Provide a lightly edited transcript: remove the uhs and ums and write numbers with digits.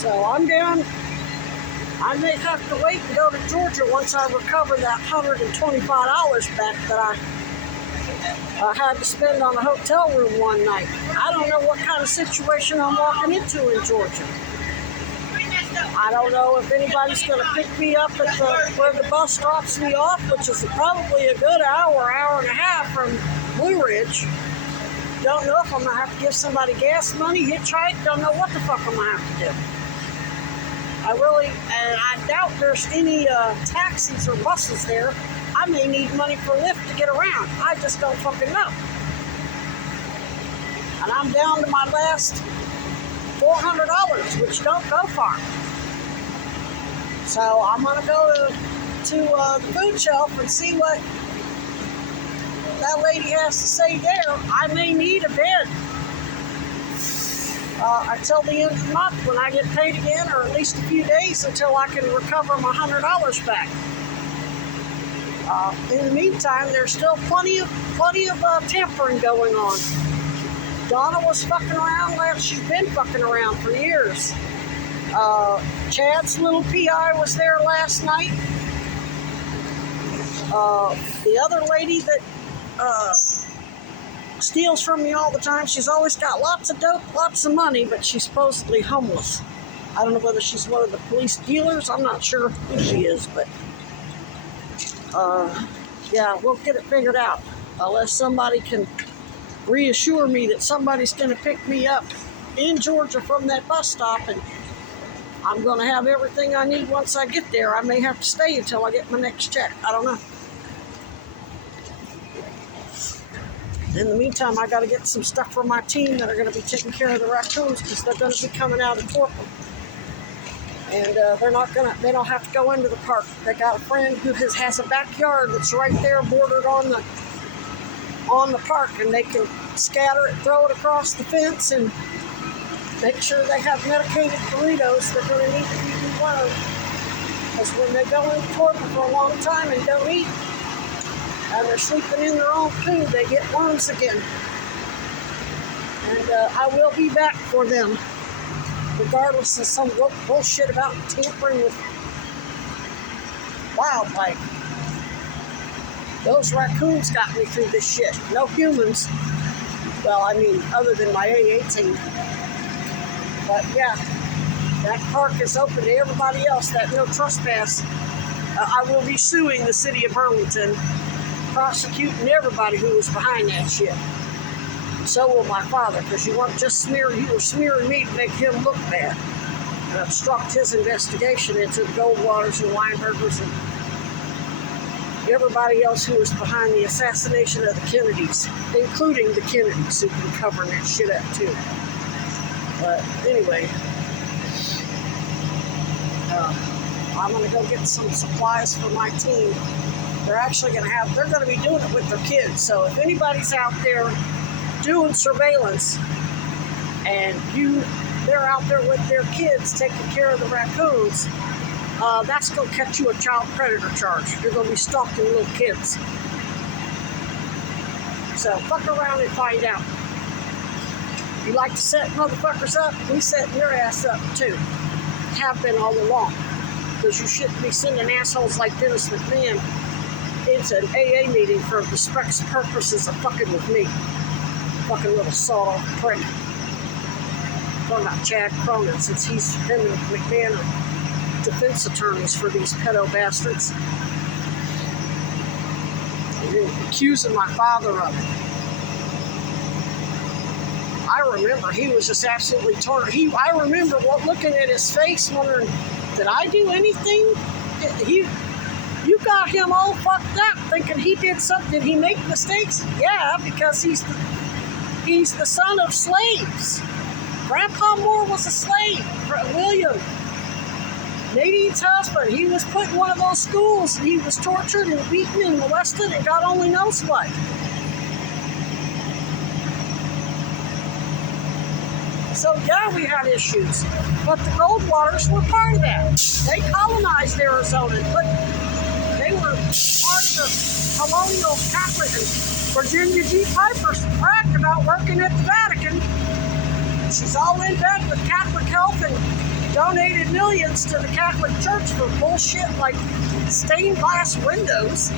So I'm down. I may have to wait and go to Georgia once I recover that $125 back that I had to spend on a hotel room one night. I don't know what kind of situation I'm walking into in Georgia. I don't know if anybody's going to pick me up at where the bus drops me off, which is probably a good hour and a half from Blue Ridge. Don't know if I'm going to have to give somebody gas money, hitchhike. Don't know what the fuck I'm going to have to do. I doubt there's any taxis or buses there. I may need money for Lyft to get around. I just don't fucking know. And I'm down to my last $400, which don't go far. So I'm gonna go to the food shelf and see what that lady has to say there. I may need a bed until the end of the month when I get paid again, or at least a few days until I can recover my $100 back. In the meantime, there's still plenty of tampering going on. Donna was fucking around she's been fucking around for years. Chad's little PI was there last night. The other lady that steals from me all the time, she's always got lots of dope, lots of money, but she's supposedly homeless. I don't know whether she's one of the police dealers. I'm not sure who she is, but yeah, we'll get it figured out. Unless somebody can reassure me that somebody's going to pick me up in Georgia from that bus stop, and I'm going to have everything I need once I get there. I may have to stay until I get my next check. I don't know. In the meantime, I got to get some stuff for my team that are going to be taking care of the raccoons, because they're going to be coming out of Torpum. And they don't have to go into the park. They got a friend who has a backyard that's right there bordered on the park, and they can scatter it, throw it across the fence, and make sure they have medicated burritos. They're going to need to be dewormed, because when they go into Torpum for a long time and don't eat, and they're sleeping in their own food, they get worms again. And I will be back for them, regardless of some bullshit about tampering with wildlife. Those raccoons got me through this shit. No humans. Well, I mean, other than my AA team. But yeah, that park is open to everybody else, that no trespass. I will be suing the city of Burlington, prosecuting everybody who was behind that shit. So will my father, because you were smearing me to make him look bad and obstruct his investigation into the Goldwaters and Weinbergers and everybody else who was behind the assassination of the Kennedys, including the Kennedys, who've been covering that shit up too. But anyway, I'm gonna go get some supplies for my team. They're gonna be doing it with their kids. So if anybody's out there doing surveillance and they're out there with their kids taking care of the raccoons, that's going to catch you a child predator charge. You're going to be stalking little kids. So fuck around and find out. You like to set motherfuckers up? We set your ass up too. Have been all along. Because you shouldn't be sending assholes like Dennis McMahon into an AA meeting for the express purposes of fucking with me. Fucking little sawed-off prick. Talking about Chad Cronin, since him and McMahon are defense attorneys for these pedo bastards. And accusing my father of it. I remember he was just absolutely torn. I remember looking at his face, wondering, did I do anything? You got him all fucked up, thinking he did something. Did he make mistakes? Yeah, because he's the son of slaves. Grandpa Moore was a slave. William, Nadine's husband, he was put in one of those schools, and he was tortured and beaten and molested, and God only knows what. So yeah, we had issues, but the Goldwaters were part of that. They colonized Arizona, but they were part of the colonial Catholic. And Virginia G. Piper bragged about working at the Vatican. She's all in bed with Catholic health and donated millions to the Catholic Church for bullshit like stained glass windows.